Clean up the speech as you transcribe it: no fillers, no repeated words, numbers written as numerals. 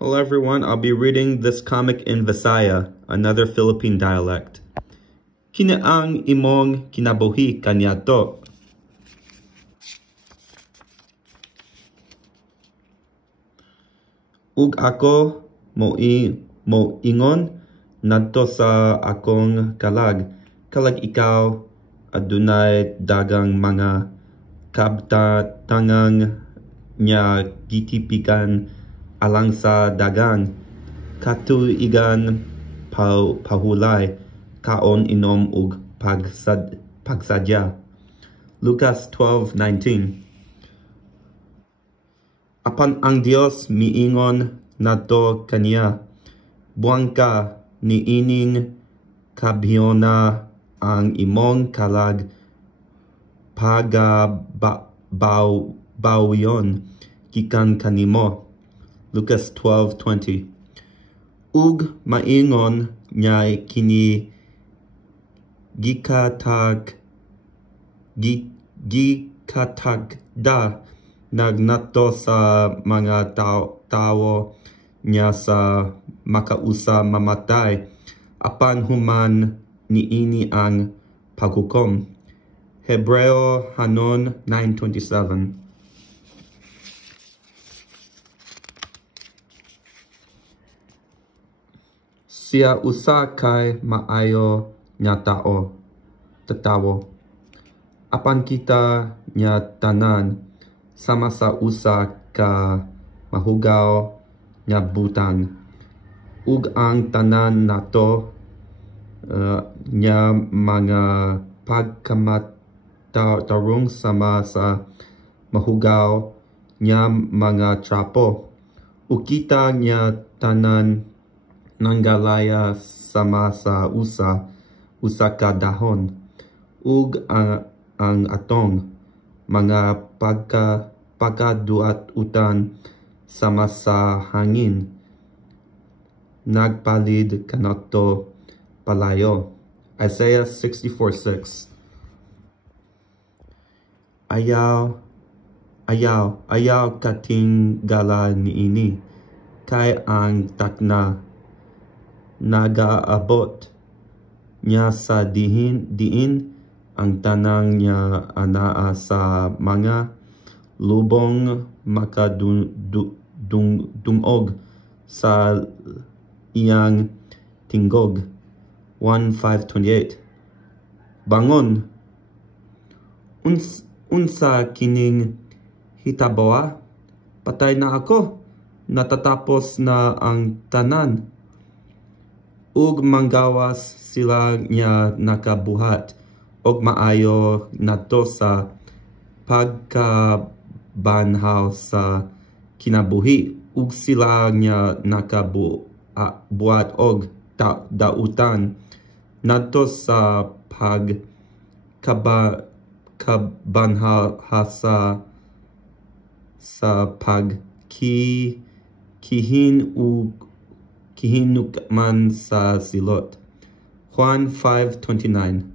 Hello everyone, I'll be reading this comic in Visaya, another Philippine dialect. Kinaang imong kinabuhi kanyato. Ug ako mo ingon nadto sa akong kalag ikaw adunay dagang mga kabtangang nya gitipikan alang sa dagang katuigan pahulay kaon inom ug pagsadya. Lucas 12:19. Apan ang Dios miingon nato kaniya, buang ka niining kabihona ang imong kalag pagabawyon gikan kanimo. Lucas 12:20. Ug maingon niya kini gikatagda nagnato sa mga tao niya sa makausa mamatay apan human niini ang paghukom. Hebreo Hanon 9:27. Siya usa kay maayo nga tatawo. Apan kita niya tanan sama sa usa ka mahugaw nga butang. Ug ang tanan nato niya mga pagkamatarong sama sa mahugaw niya mga trapo. Ug kita niya tanan nanggalaya sama sa usa ka dahon. Ug ang atong mga pagkaduat-utan sama sa hangin nagpalid kanato palayo. Isaiah 64:6. Ayaw katinggala niini kay ang takna nagaabot niya sa diin ang tanang niya anaa sa mga lubong makadungog sa iyang tinggog. 1:5-28. Bangon! Unsa kining hitabawa? Patay na ako. Natatapos na ang tanan. Ug manggawas sila niya nakabuhat og maayo nato sa pagkabanhaw sa kinabuhi ug sila niya nakabuhat og dautan nato sa pagkabanhaw sa pagkihinukman sa silot. Juan 5:29.